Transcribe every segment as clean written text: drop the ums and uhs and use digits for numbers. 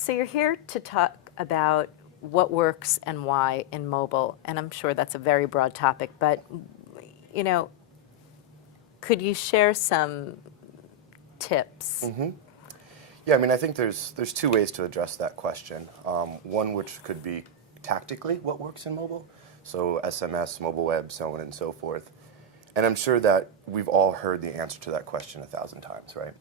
So you're here to talk about what works and why in mobile, and I'm sure that's a very broad topic, but you know, could you share some tips? Yeah, I mean, I think there's two ways to address that question. One which could be tactically what works in mobile, so SMS, mobile web, so on and so forth. And I'm sure that we've all heard the answer to that question 1,000 times, right?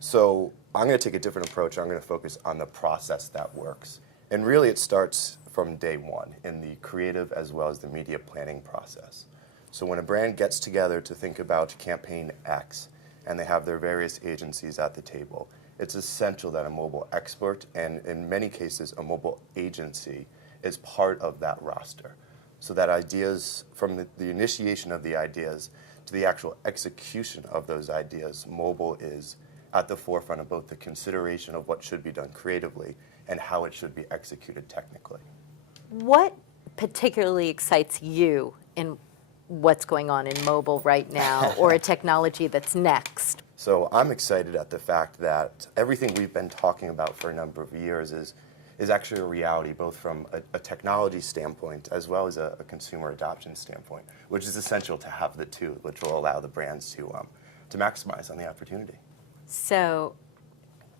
So I'm going to take a different approach. I'm going to focus on the process that works. And really it starts from day one in the creative as well as the media planning process. So when a brand gets together to think about campaign X and they have their various agencies at the table, it's essential that a mobile expert and in many cases a mobile agency is part of that roster. So that ideas, from the initiation of the ideas to the actual execution of those ideas, mobile is at the forefront of both the consideration of what should be done creatively and how it should be executed technically. What particularly excites you in what's going on in mobile right now, or a technology that's next? So I'm excited at the fact that everything we've been talking about for a number of years is actually a reality, both from a technology standpoint as well as a consumer adoption standpoint, which is essential to have the two, which will allow the brands to maximize on the opportunity. So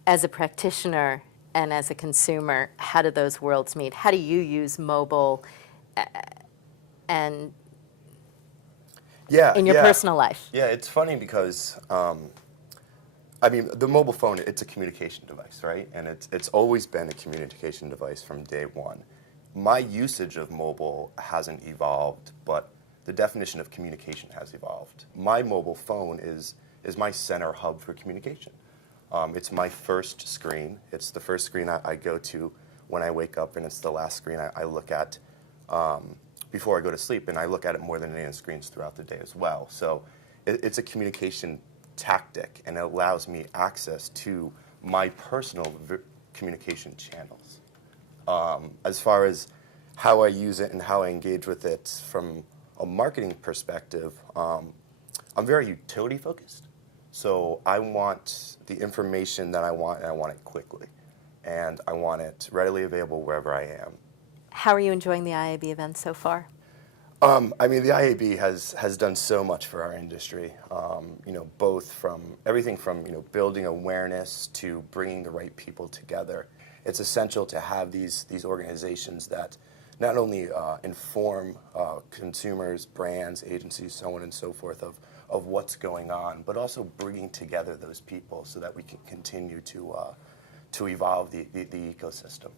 as a practitioner and as a consumer, how do those worlds meet? How do you use mobile and in your personal life? Yeah, it's funny because I mean, the mobile phone, it's a communication device, right? And it's always been a communication device from day one. My usage of mobile hasn't evolved, but the definition of communication has evolved. My mobile phone is my center hub for communication. It's my first screen. It's the first screen I go to when I wake up, and it's the last screen I look at before I go to sleep, and I look at it more than any of the screens throughout the day as well. So it's a communication tactic, and it allows me access to my personal communication channels. As far as how I use it and how I engage with it from a marketing perspective, I'm very utility focused. So I want the information that I want, and I want it quickly. And I want it readily available wherever I am. How are you enjoying the IAB event so far? I mean, the IAB has done so much for our industry, you know, both from everything from, you know, building awareness to bringing the right people together. It's essential to have these organizations that not only inform consumers, brands, agencies, so on and so forth of what's going on, but also bringing together those people so that we can continue to evolve the ecosystem.